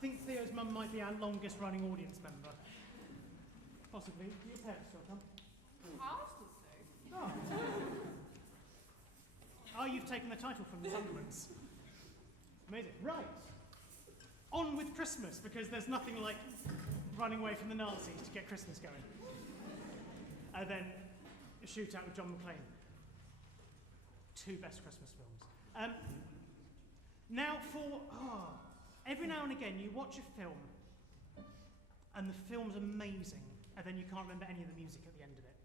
think Theo's mum might be our longest running audience member. Possibly. Do your parents still come? Ours does so. Oh. Oh, you've taken the title from the Sunderlands. Amazing. Right. On with Christmas, because there's nothing like running away from the Nazis to get Christmas going. And then a shootout with John McClane. 2 best Christmas films. Now every now and again you watch a film and the film's amazing and then you can't remember any of the music at the end of it.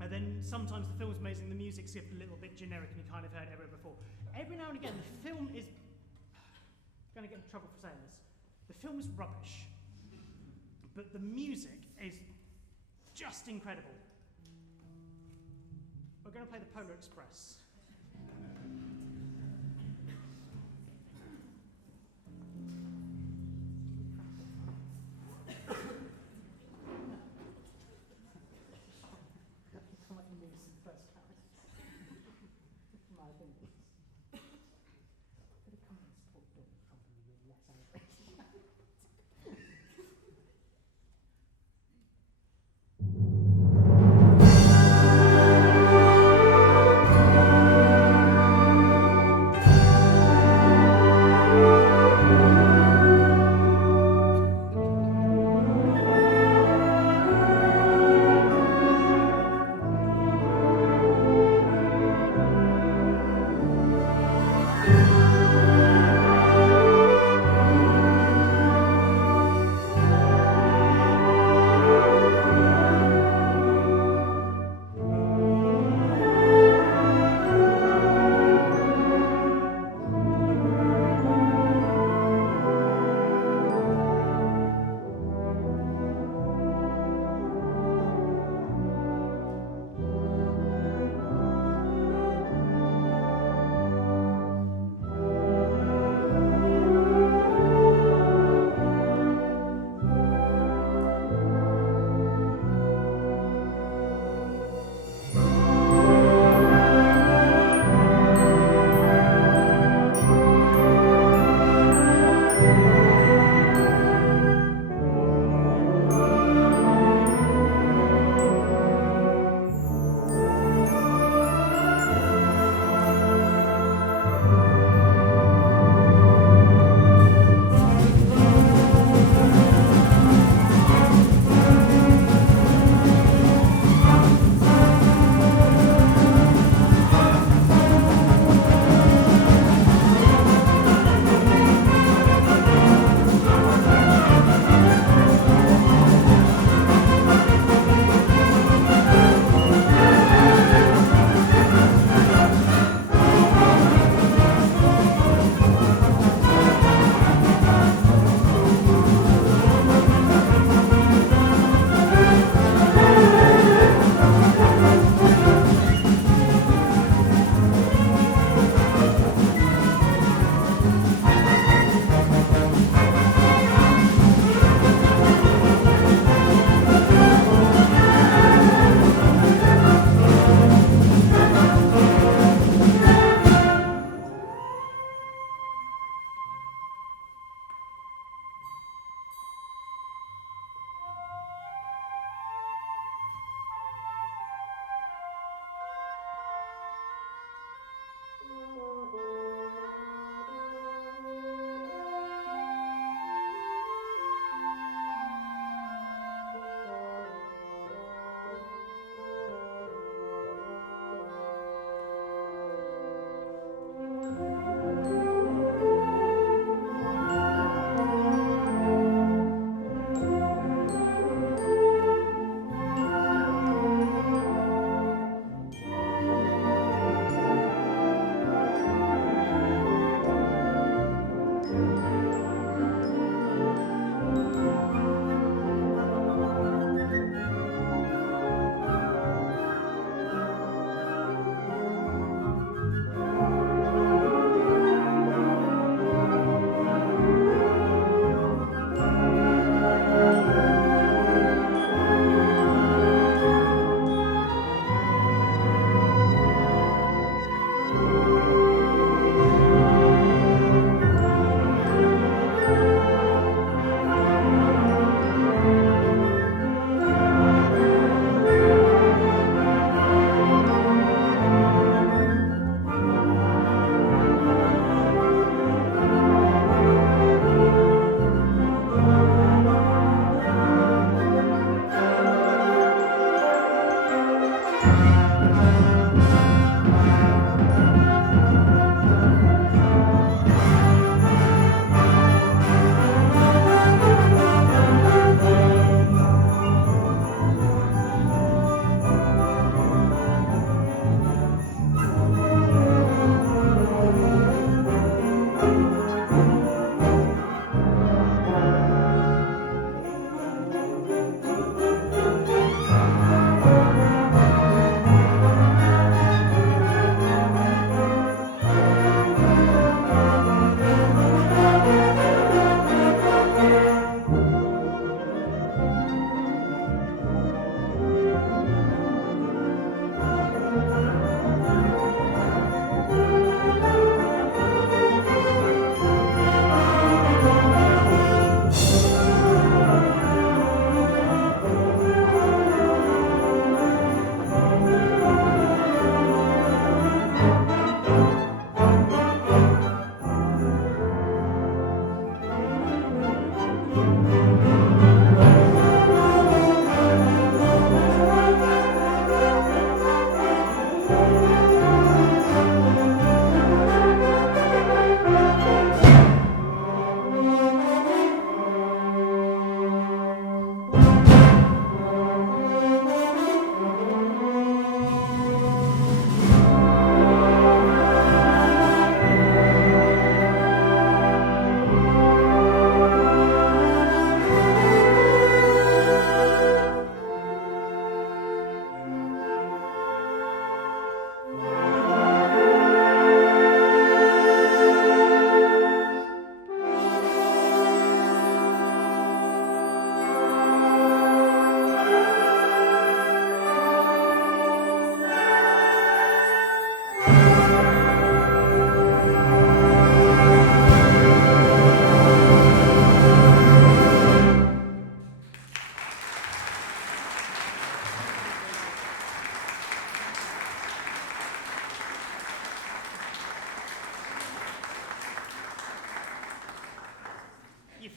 And then sometimes the film's amazing, the music's a little bit generic and you kind of heard it everywhere before. Every now and again the film is, I'm going to get in trouble for saying this, the film is rubbish, but the music is just incredible. We're going to play the Polar Express.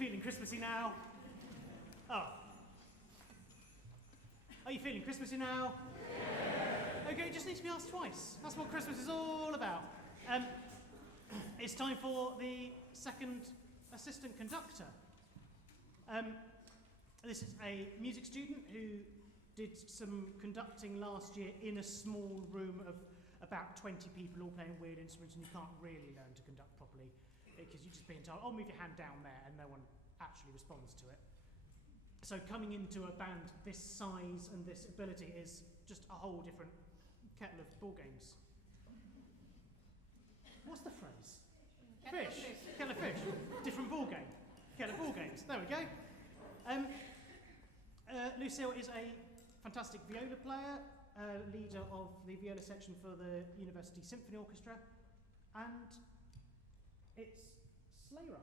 feeling Christmassy now? Oh. Are you feeling Christmassy now? Yeah. Okay, just need to be asked twice. That's what Christmas is all about. It's time for the second assistant conductor. This is a music student who did some conducting last year in a small room of about 20 people all playing weird instruments, and you can't really learn to conduct properly because you're just being told, oh, move your hand down there, and no one actually responds to it. So coming into a band this size and this ability is just a whole different kettle of ball games. What's the phrase? Fish. Kettle of fish. Different ball game. Kettle of ball games. There we go. Lucille is a fantastic viola player, leader of the viola section for the University Symphony Orchestra, and it's Sleigh Ride.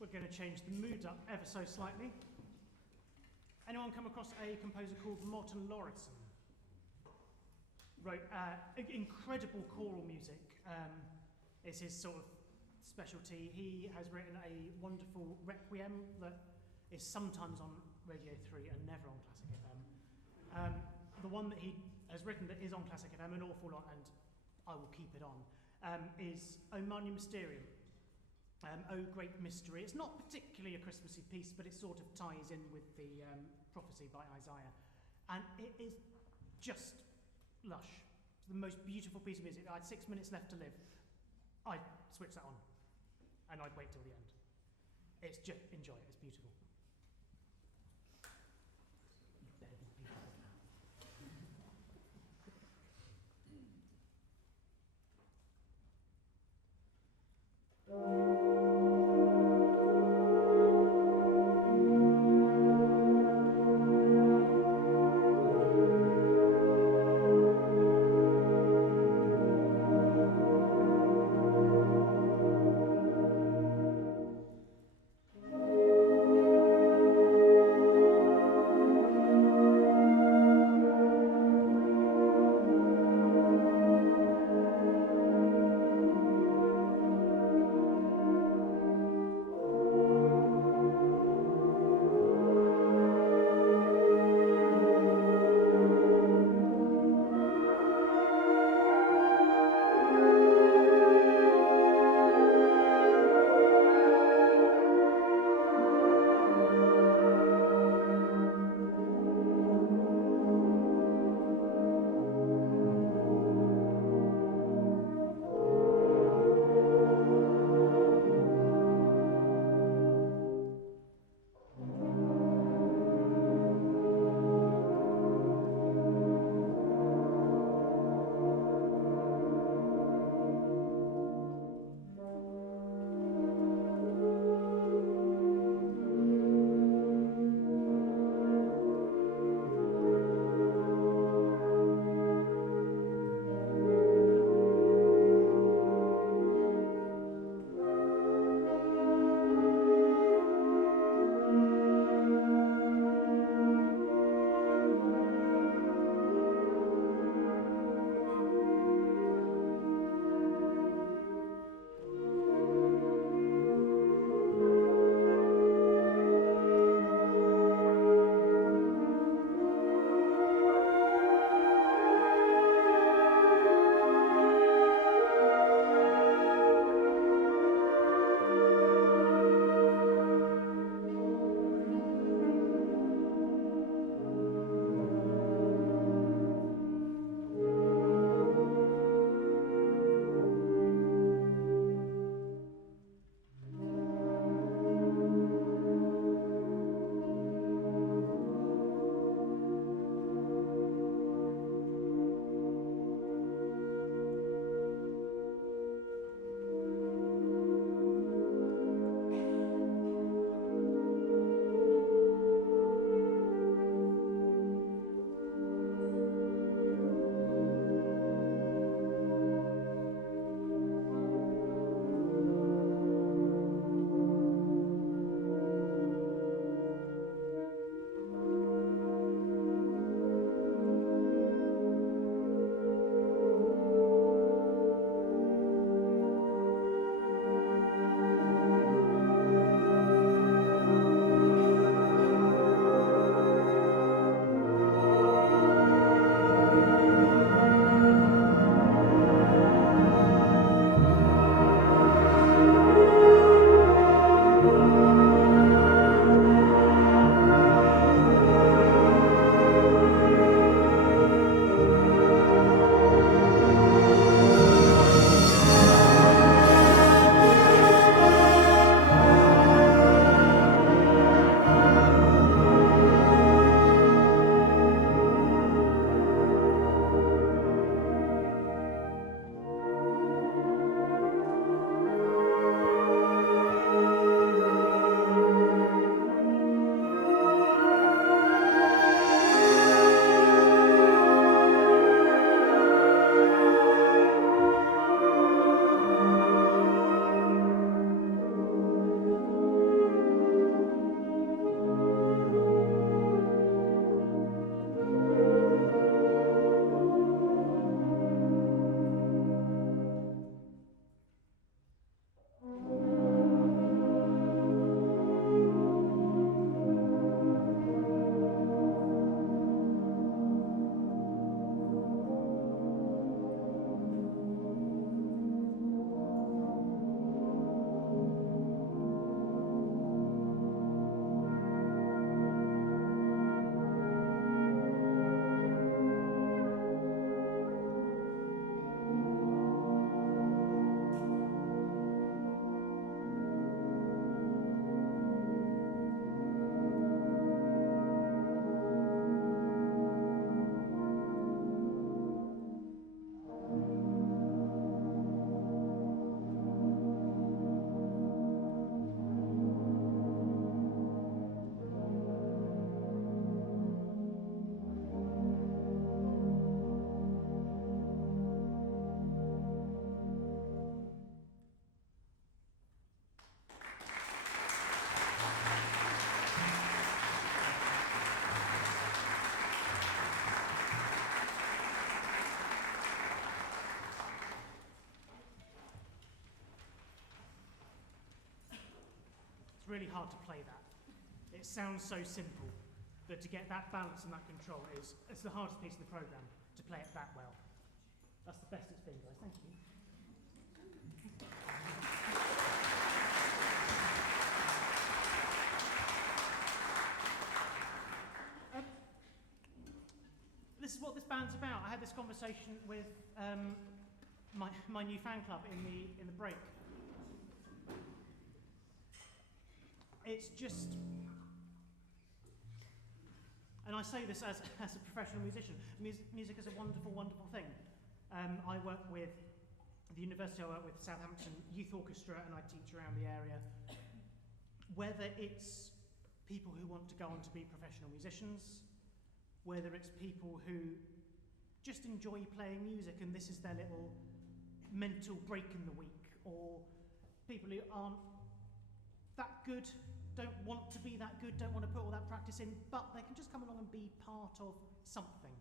We're going to change the mood up ever so slightly. Anyone come across a composer called Morten Lauridsen? Wrote incredible choral music. It's his sort of specialty. He has written a wonderful Requiem that is sometimes on Radio 3 and never on Classic FM. The one that he has written that is on Classic FM an awful lot, and I will keep it on, is O Mysterium. O Great Mystery. It's not particularly a Christmassy piece, but it sort of ties in with the prophecy by Isaiah. And it is just lush. It's the most beautiful piece of music. I had 6 minutes left to live. I'd switch that on, and I'd wait till the end. It's just, enjoy it, it's beautiful. You better be beautiful. really hard to play that. It sounds so simple, but to get that balance and that control it's the hardest piece of the programme, to play it that well. That's the best it's been, guys. Thank you. This is what this band's about. I had this conversation with my new fan club in the break. It's just, and I say this as a professional musician, music is a wonderful, wonderful thing. I work with the university, I work with Southampton Youth Orchestra, and I teach around the area. Whether it's people who want to go on to be professional musicians, whether it's people who just enjoy playing music and this is their little mental break in the week, or people who aren't that good, don't want to be that good, don't want to put all that practice in, but they can just come along and be part of something.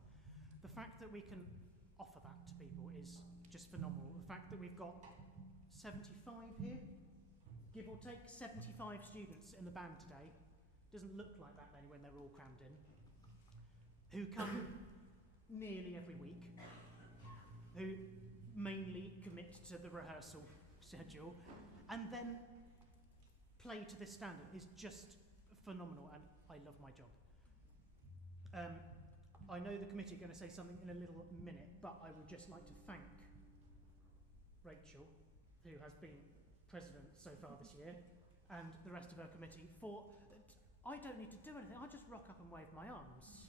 The fact that we can offer that to people is just phenomenal. The fact that we've got 75 here, give or take 75 students in the band today, doesn't look like that many when they're all crammed in, who come nearly every week, who mainly commit to the rehearsal schedule, and then play to this standard is just phenomenal, and I love my job. I know the committee are going to say something in a little minute, but I would just like to thank Rachel, who has been president so far this year, and the rest of her committee for, I don't need to do anything, I just rock up and wave my arms.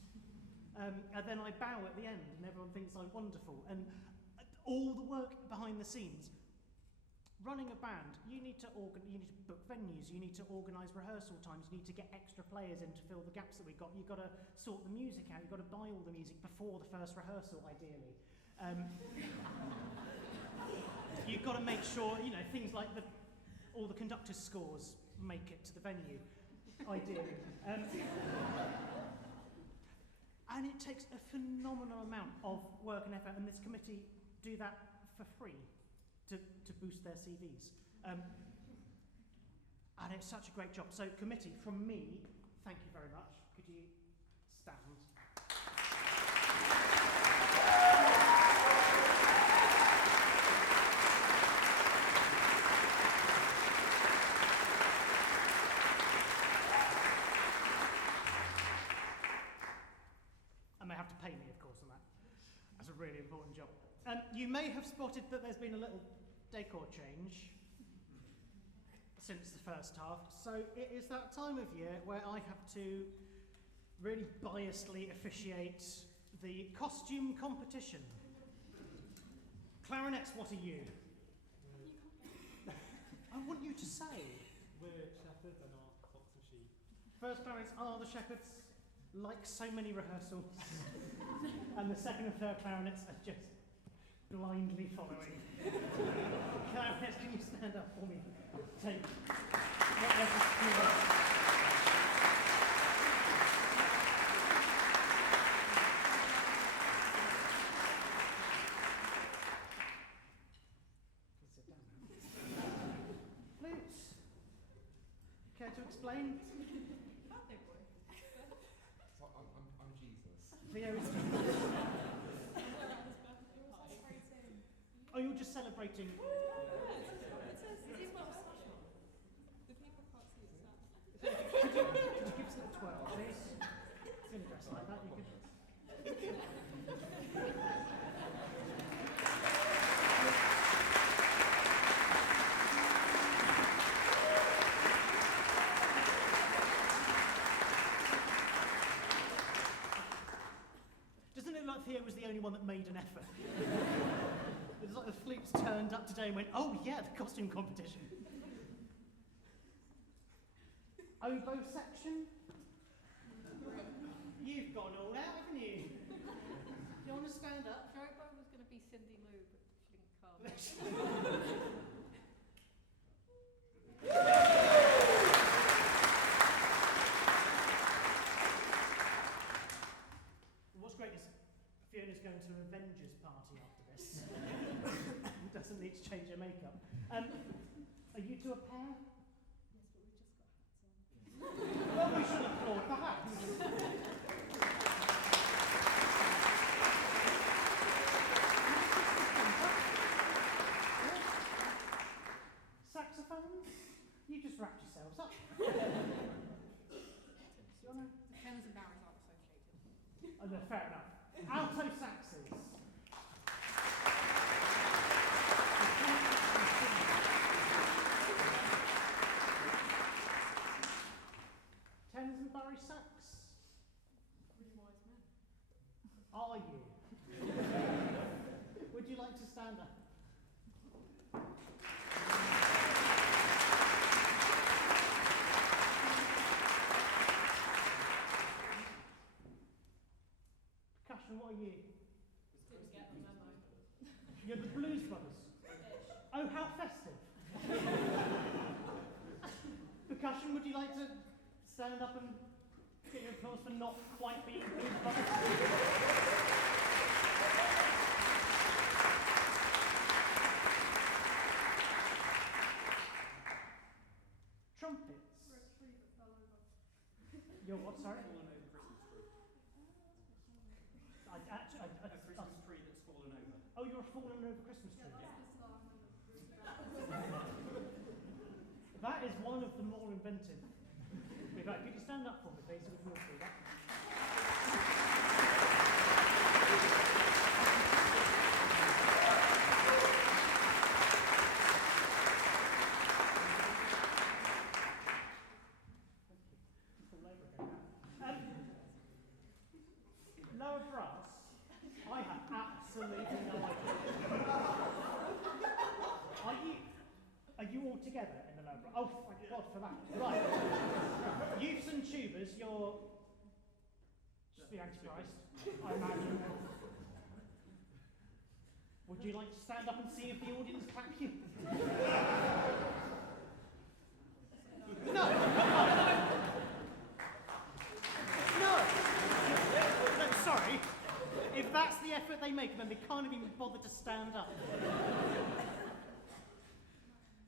And then I bow at the end and everyone thinks I'm wonderful. And all the work behind the scenes, running a band, you need to book venues, you need to organise rehearsal times, you need to get extra players in to fill the gaps that we've got, you've got to sort the music out, you've got to buy all the music before the first rehearsal, ideally. You've got to make sure, things like all the conductor's scores make it to the venue, ideally. And it takes a phenomenal amount of work and effort, and this committee do that for free to boost their CVs. And it's such a great job. So committee, from me, thank you very much. Could you stand? And they have to pay me, of course, on that. That's a really important job. You may have spotted that there's been a little decor change since the first half. So it is that time of year where I have to really biasedly officiate the costume competition. Clarinets, what are you? I want you to say. We're shepherds and our flocks and sheep. First clarinets are the shepherds, like so many rehearsals. And the second and third clarinets are just blindly following. Clarinets, can you stand up for me? Take whatever you want. Sit down now. Flutes. Care to explain? So I'm Jesus. Theo is Oh, you're just celebrating. It says, it's not special. The people can't see it. Could you give us a little twirl, please? It's in a dress like that, you could. Doesn't it look like Theo was the only one that made an effort? It's like the flutes turned up today and went, oh yeah, the costume competition. Oboe section? You've gone all out, haven't you? You want to stand up? Drobo was going to be Cindy Lou, but she didn't come. What's great is Fiona's going to an Avengers party after this. Doesn't need to change her makeup. Are you two a pair? Yes, but we've just got hats. Oh, no, fair enough. Alto saxes. Tenors and Barry sax. Really wise men. Are you? Would you like to stand up? Percussion, what are you? Didn't get the memo. You're the Blues Brothers. Oh, how festive. Percussion, would you like to stand up and get your applause for not quite being Blues Brothers? Trumpets. You're what, sorry? Fallen over Christmas tree. A Christmas tree that's fallen over. Oh, you're a fallen over Christmas tree. That is one of the more inventive. Right, could you stand up for me, please, so we can all see that? Lower brass, I have absolutely no idea. Are you all together in the lower brass? Oh, thank God for that. Right. Youths and tubers, you're just the Antichrist, I imagine. Would you like to stand up and see if the audience clap you? No! No! No, sorry. If that's the effort they make, then they can't even bother to stand up.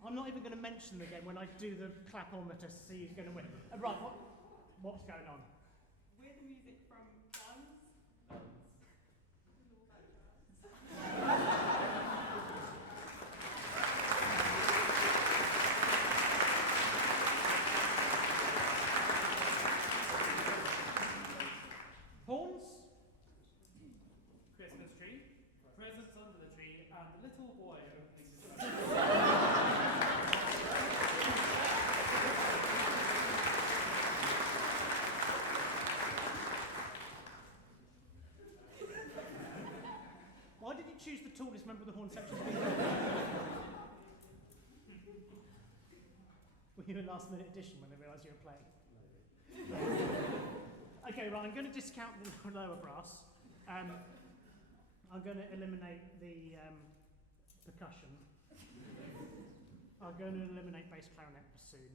I'm not even going to mention them again when I do the clapometer to see who's going to win. Right, what's going on? We're the music from Guns. Horns? Christmas tree, presents under the tree, and the little boy opening the door. Why did you choose the tallest member of the horn section? Were you a last minute addition when they realised you were playing? Okay, right, I'm going to discount the lower brass. I'm going to eliminate the percussion. I'm going to eliminate bass clarinet bassoon.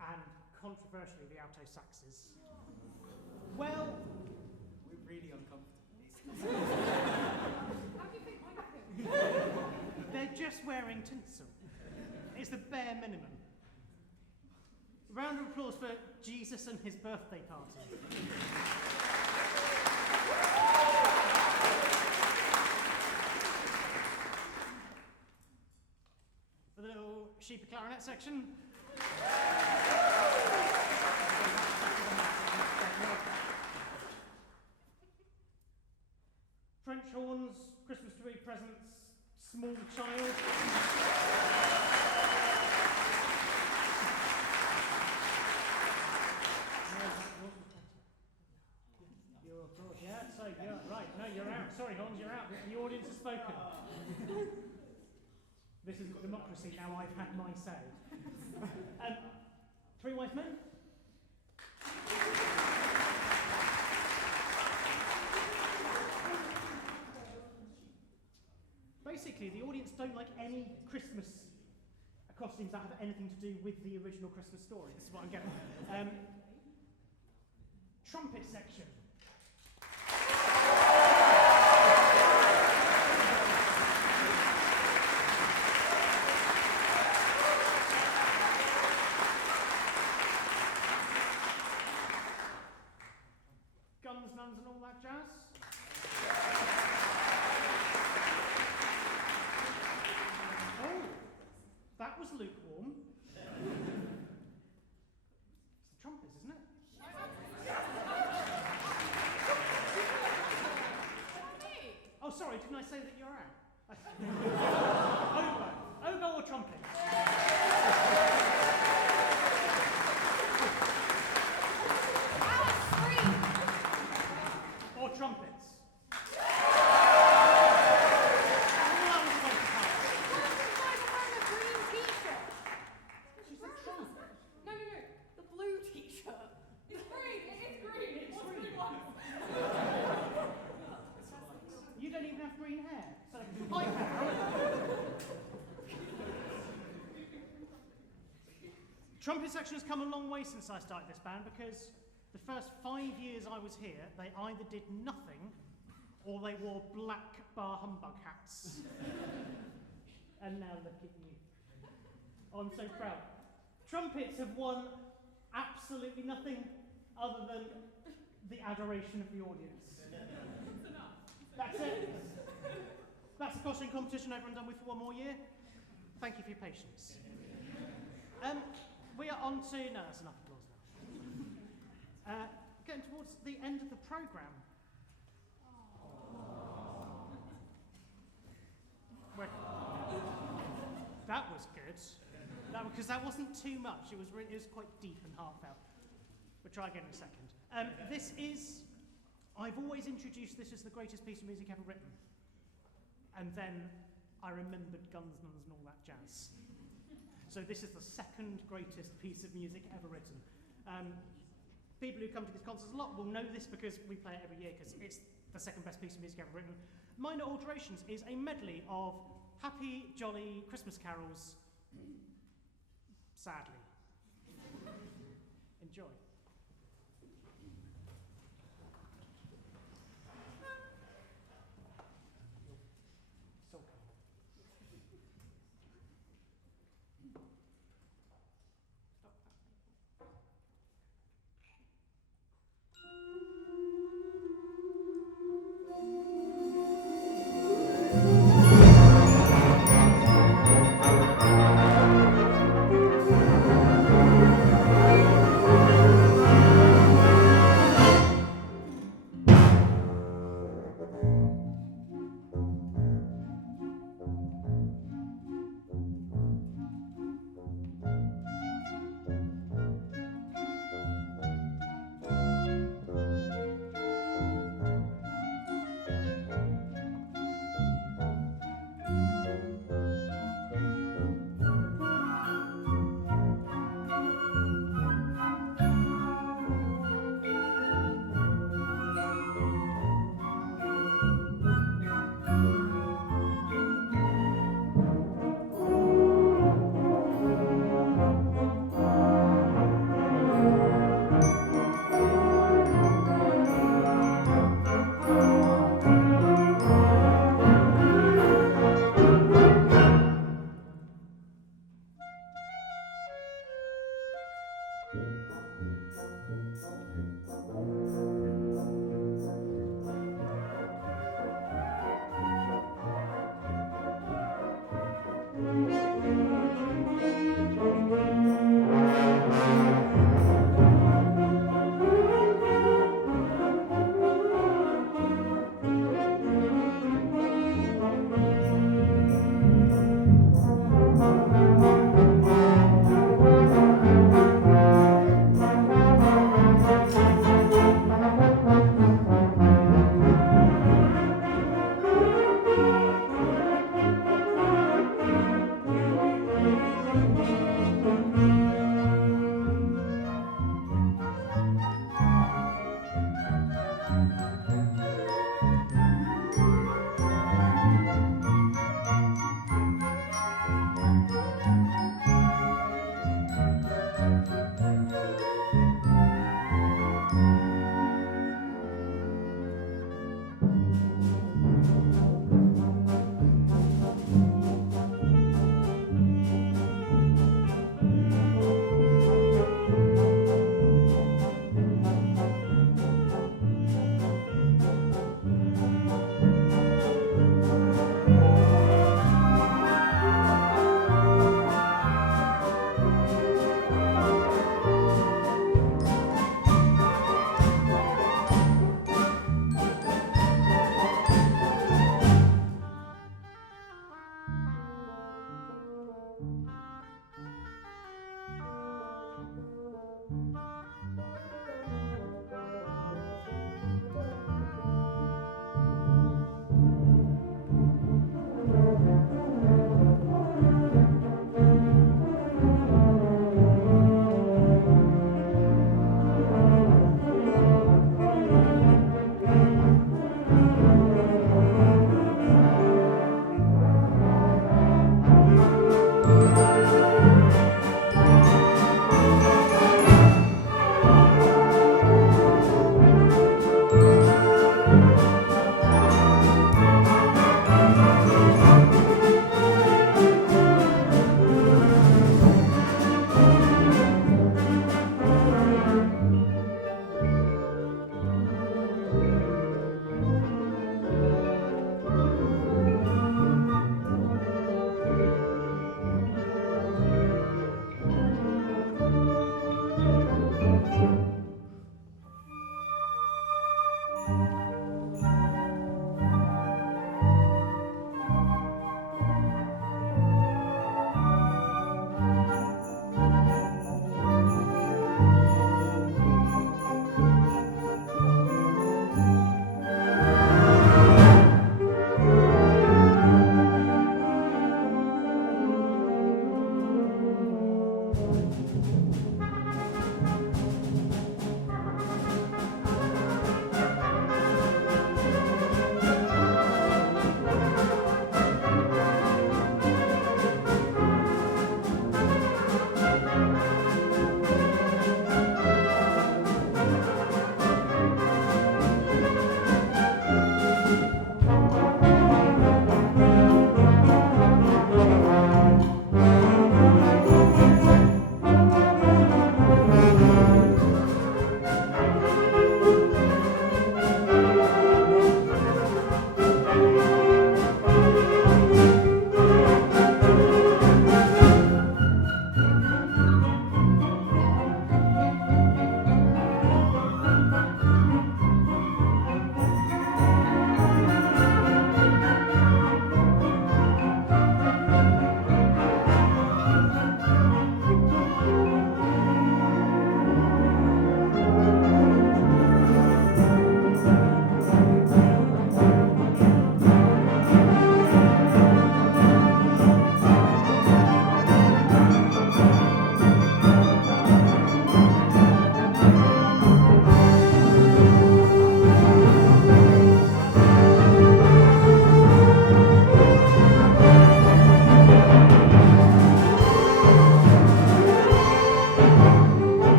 And controversially, the alto saxes. Well, We're really uncomfortable. How do you think I got him? they're just wearing tinsel. It's the bare minimum. Round of applause for Jesus and his birthday party. The little sheepy clarinet section. French horns, Christmas tree presents, small child. Yeah, so you're right. No, you're out. Sorry, Hans, you're out. The audience has spoken. This isn't democracy. Now I've had my say. Three wise men. Basically, the audience don't like any Christmas costumes that have anything to do with the original Christmas story. This is what I'm getting. Trumpet section. Guns, nuns, and all that jazz. Oh, that was lukewarm. It's the trumpets, isn't it? didn't I say that you're out? Oboe or trumpet? Or trumpets? She said trumpet. No, the blue t-shirt. It's green, it is green. It's green one. You don't even have green hair, so I have. Trumpet section has come a long way since I started this band because the first 5 years I was here, they either did nothing or they wore black bar humbug hats. And now look at you. Oh, I'm so proud. Trumpets have won absolutely nothing other than the adoration of the audience. That's it. That's the costume competition over and done with for one more year. Thank you for your patience. We are on to... No, that's enough applause now. Getting towards the end of the programme. That was good. Because that wasn't too much. It was quite deep and heartfelt. We'll try again in a second. This is... I've always introduced this as the greatest piece of music ever written. And then I remembered Gunsmans and all that jazz. So this is the second greatest piece of music ever written. People who come to these concerts a lot will know this because we play it every year because it's the second best piece of music ever written. Minor Alterations is a medley of happy, jolly Christmas carols, sadly. Enjoy.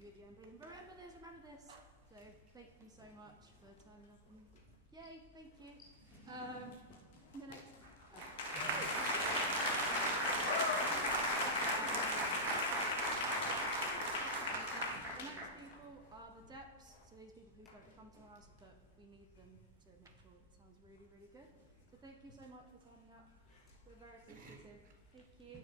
you at the end being, remember this. So thank you so much for turning up and yay, thank you. The next people are the depths, so these people who don't come to us, but we need them to make sure it sounds really, really good. So thank you so much for turning up. We're very appreciative. Thank you.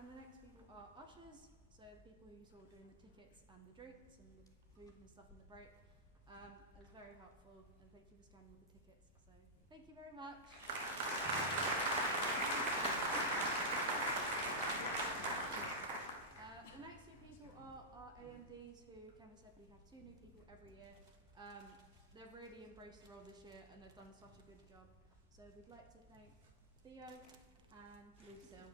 And the next people are ushers, so the people who saw doing the tickets and the drinks and the food and stuff in the break. It was very helpful, and thank you for scanning all the tickets. So thank you very much. The next two people are our AMDs, who Kevin said we have 2 new people every year. They've really embraced the role this year and they've done such a good job. So we'd like to thank Theo and Withell.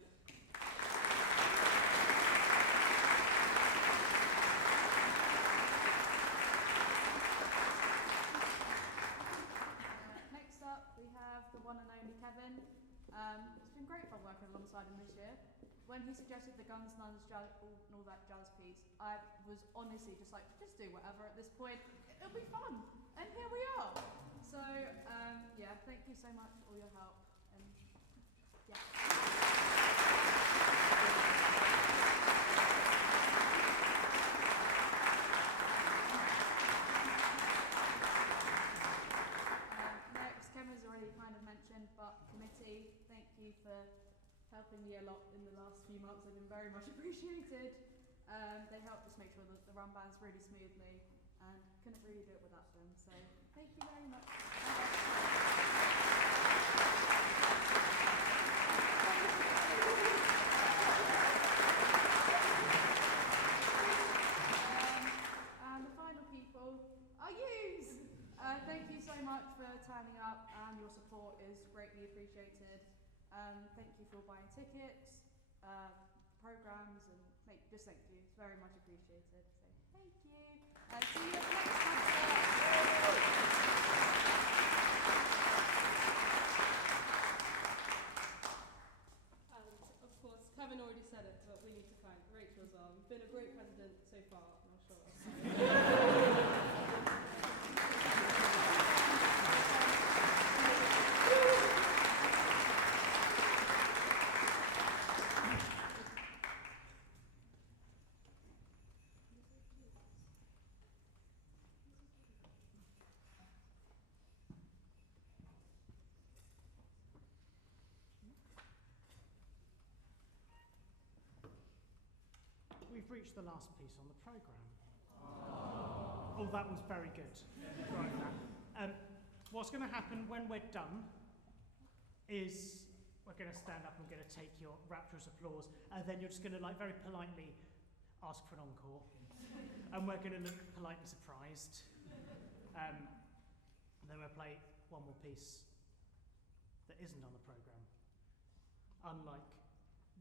Next up, we have the one and only Kevin. It's been great fun working alongside him this year. When he suggested the Guns, Nuns, Jazz, and all that jazz piece, I was honestly just like, just do whatever at this point. It'll be fun. And here we are. So, yeah, thank you so much for all your help. And, yeah. Next, Kevin's already kind of mentioned, but committee, thank you for helping me a lot in the last few months. They've been very much appreciated. They helped us make sure that the run bands really smoothly, and couldn't really do it without them. So thank you very much. And the final people are yous. Thank you so much for turning up, and your support is greatly appreciated. Thank you for buying tickets, programs, and just thank you. It's very much appreciated. So thank you. See you at the next And of course, Kevin already said it, but we need to thank Rachel as well. You've been a great president so far, and I'll show us. We've reached the last piece on the programme. Oh, that was very good. Right, what's going to happen when we're done is we're going to stand up and we're going to take your rapturous applause, and then you're just going to, like, very politely ask for an encore, and we're going to look politely surprised. And then we'll play one more piece that isn't on the programme. Unlike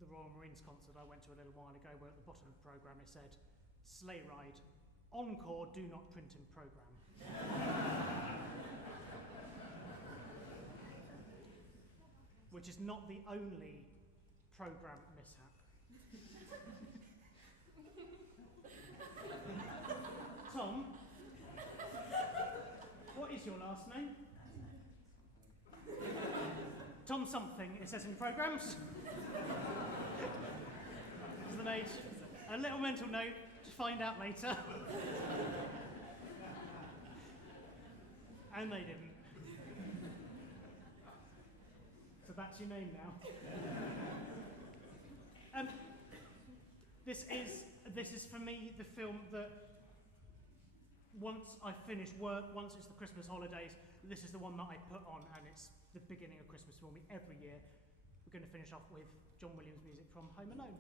the Royal Marines concert I went to a little while ago, where at the bottom of the programme it said, Sleigh ride, Encore, do not print in programme. Which is not the only programme mishap. Tom, what is your last name? Tom something, it says in programmes. A little mental note to find out later. And they didn't. So that's your name now. This is for me the film that once I finish work, once it's the Christmas holidays, this is the one that I put on, and it's the beginning of Christmas for me every year. We're going to finish off with John Williams' music from Home Alone.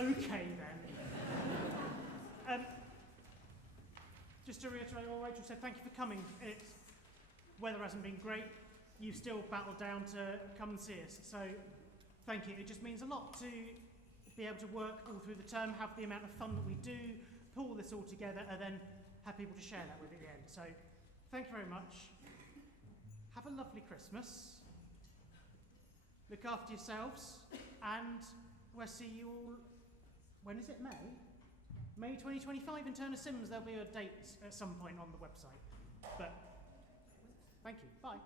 Okay then. Just to reiterate what Rachel said, thank you for coming. Weather hasn't been great. You've still battled down to come and see us. So thank you. It just means a lot to be able to work all through the term, have the amount of fun that we do, pull this all together, and then have people to share that with at the end. So thank you very much. Have a lovely Christmas. Look after yourselves, and we'll see you all. When is it? May? May 2025 in Turner Sims. There'll be a date at some point on the website. But thank you. Bye.